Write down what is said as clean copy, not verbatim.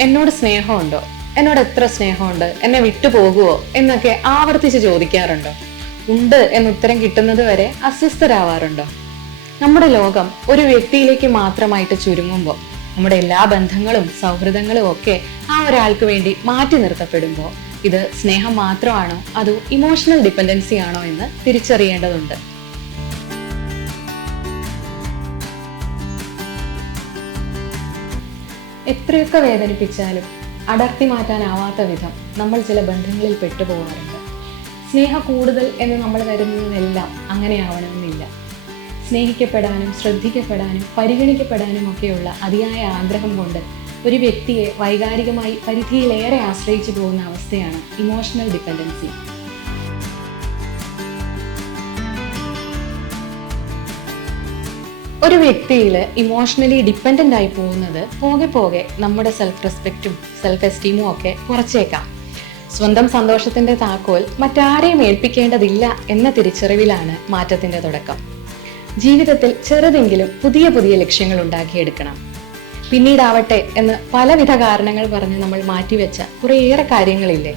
എന്നോട് സ്നേഹമുണ്ടോ, എന്നോട് എത്ര സ്നേഹമുണ്ട്, എന്നെ വിട്ടുപോകുവോ എന്നൊക്കെ ആവർത്തിച്ച് ചോദിക്കാറുണ്ടോ? ഉണ്ട് എന്ന് ഉത്തരം കിട്ടുന്നത് വരെ അസ്വസ്ഥരാവാറുണ്ടോ? നമ്മുടെ ലോകം ഒരു വ്യക്തിയിലേക്ക് മാത്രമായിട്ട് ചുരുങ്ങുമ്പോൾ, നമ്മുടെ എല്ലാ ബന്ധങ്ങളും സൗഹൃദങ്ങളും ഒക്കെ ആ ഒരാൾക്ക് വേണ്ടി മാറ്റി നിർത്തപ്പെടുമ്പോൾ, ഇത് സ്നേഹം മാത്രമാണോ അതോ ഇമോഷണൽ ഡിപ്പെൻഡൻസി ആണോ എന്ന് തിരിച്ചറിയേണ്ടതുണ്ട്. എത്രയൊക്കെ വേദനിപ്പിച്ചാലും അടർത്തി മാറ്റാനാവാത്ത വിധം നമ്മൾ ചില ബന്ധങ്ങളിൽ പെട്ടുപോകാറുണ്ട്. സ്നേഹ കൂടുതൽ എന്ന് നമ്മൾ കരുതുന്നതെല്ലാം അങ്ങനെയാവണമെന്നില്ല. സ്നേഹിക്കപ്പെടാനും ശ്രദ്ധിക്കപ്പെടാനും പരിഗണിക്കപ്പെടാനും ഒക്കെയുള്ള അതിയായ ആഗ്രഹം കൊണ്ട് ഒരു വ്യക്തിയെ വൈകാരികമായി പരിധിയിലേറെ ആശ്രയിച്ചു പോകുന്ന അവസ്ഥയാണ് ഇമോഷണൽ ഡിപ്പെൻഡൻസി. ഒരു വ്യക്തിയിൽ ഇമോഷണലി ഡിപ്പെൻഡൻ്റ് ആയി പോകുന്നത് പോകെ പോകെ നമ്മുടെ സെൽഫ് റെസ്പെക്റ്റും സെൽഫ് എസ്റ്റീമും ഒക്കെ കുറച്ചേക്കാം. സ്വന്തം സന്തോഷത്തിന്റെ താക്കോൽ മറ്റാരെയും ഏൽപ്പിക്കേണ്ടതില്ല എന്ന തിരിച്ചറിവിലാണ് മാറ്റത്തിന്റെ തുടക്കം. ജീവിതത്തിൽ ചെറുതെങ്കിലും പുതിയ പുതിയ ലക്ഷ്യങ്ങൾ ഉണ്ടാക്കിയെടുക്കണം. പിന്നീടാവട്ടെ എന്ന് പലവിധ കാരണങ്ങൾ പറഞ്ഞ് നമ്മൾ മാറ്റിവെച്ച കുറേയേറെ കാര്യങ്ങളില്ലേ?